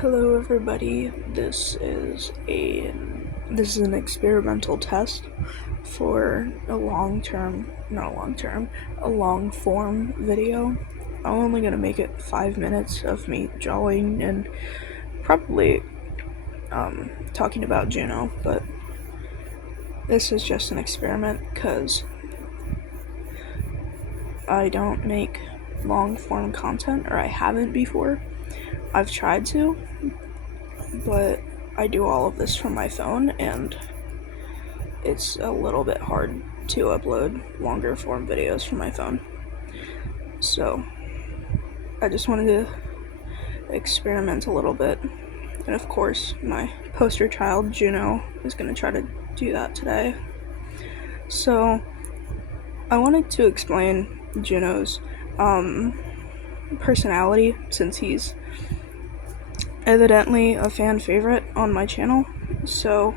Hello everybody, this is an experimental test for a long form video. I'm only gonna make it 5 minutes of me drawing and probably talking about Juno, but this is just an experiment because I don't make long form content, or I haven't before. I've tried to, but I do all of this from my phone, and it's a little bit hard to upload longer form videos from my phone. So I just wanted to experiment a little bit, and of course my poster child Juno is going to try to do that today. So I wanted to explain Juno's personality, since he's evidently a fan favorite on my channel. So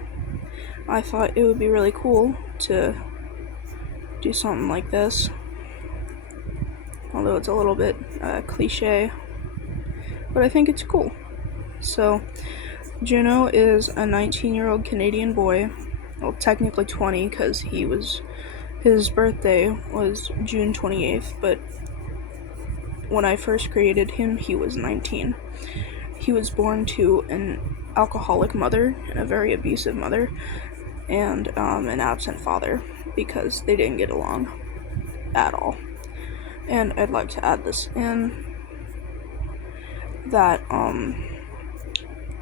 I thought it would be really cool to do something like this, although it's a little bit cliche, but I think it's cool. So Juno is a 19-year-old Canadian boy, well, technically 20 because his birthday was June 28th, but when I first created him, he was 19. He was born to an alcoholic mother and a very abusive mother, and an absent father, because they didn't get along at all. And I'd like to add this in, that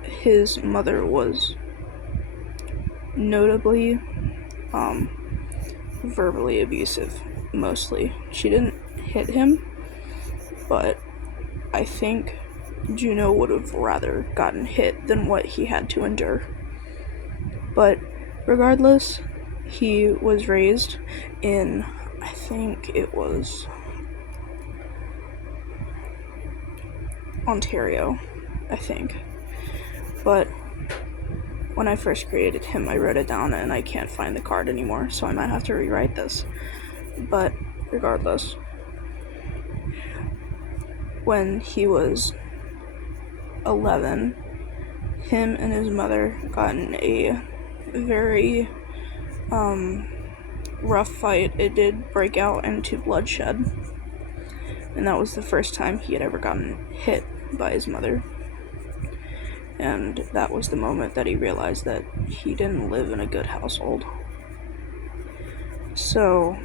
his mother was notably verbally abusive, mostly. She didn't hit him, but I think Juno would have rather gotten hit than what he had to endure. But regardless, he was raised in, I think it was Ontario, I think. But when I first created him, I wrote it down and I can't find the card anymore, so I might have to rewrite this. But regardless, when he was 11, him and his mother got in a very rough fight. It did break out into bloodshed, and that was the first time he had ever gotten hit by his mother. And that was the moment that he realized that he didn't live in a good household. So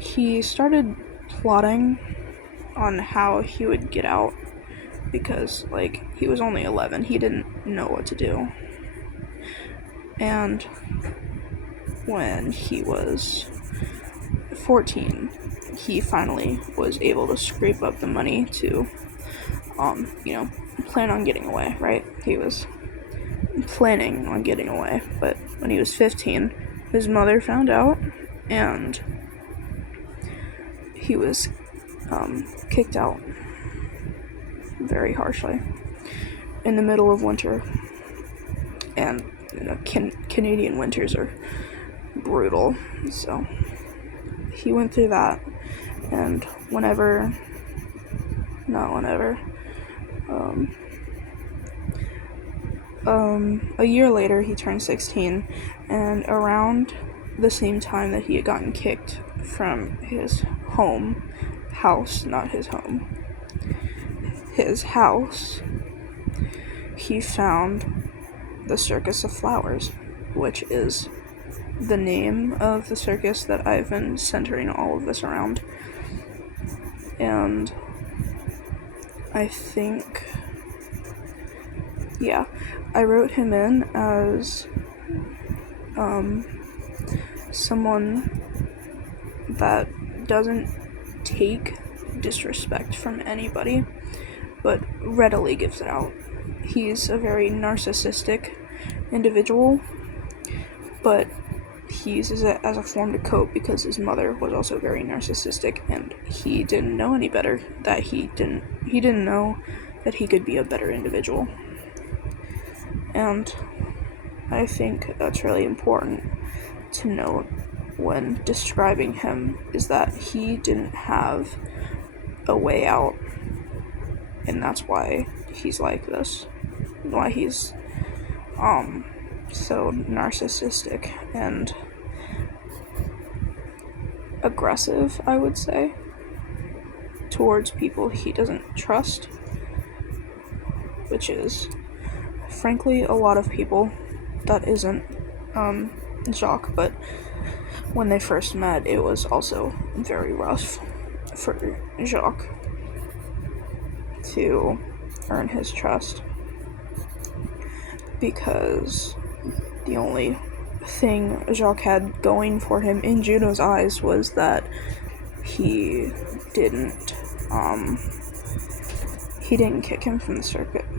he started plotting on how he would get out, because he was only 11, he didn't know what to do. And when he was 14, he finally was able to scrape up the money to plan on getting away, right? He was planning on getting away, but when he was 15, his mother found out, and he was kicked out very harshly in the middle of winter. And Canadian winters are brutal, so he went through that. And a year later, he turned 16, and around the same time that he had gotten kicked from his house, he found the Circus of Flowers, which is the name of the circus that I've been centering all of this around. And I think, I wrote him in as someone that doesn't take disrespect from anybody, but readily gives it out. He's a very narcissistic individual, but he uses it as a form to cope, because his mother was also very narcissistic, and he didn't know any better. That he didn't know that he could be a better individual. And I think that's really important to note when describing him, is that he didn't have a way out, and that's why he's like this. Why he's so narcissistic and aggressive, I would say, towards people he doesn't trust, which is frankly a lot of people. That isn't Jacques, but when they first met, it was also very rough for Jacques to earn his trust, because the only thing Jacques had going for him in Juno's eyes was that he didn't kick him from the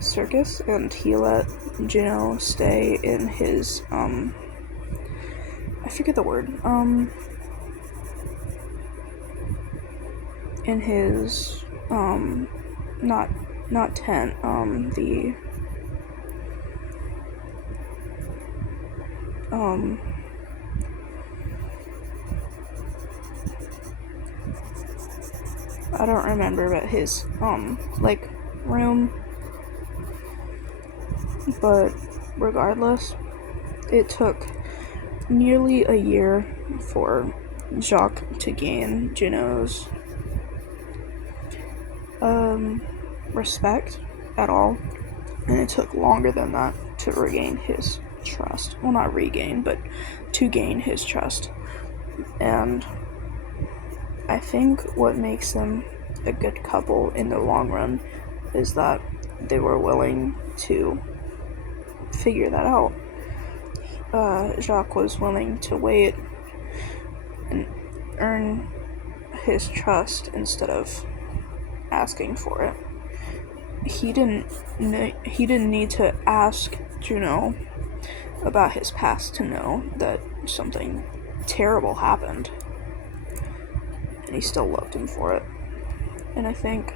circus, and he let Juno stay in his I forget the word, in his not tent, I don't remember, but his like room. But regardless, it took nearly a year for Jacques to gain Juno's respect at all, and it took longer than that to regain his trust. Well, not regain, but to gain his trust. And I think what makes them a good couple in the long run is that they were willing to figure that out. Jacques was willing to wait and earn his trust instead of asking for it. He didn't need to ask Juno about his past to know that something terrible happened, and he still loved him for it. And I think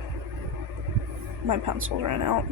my pencils ran out.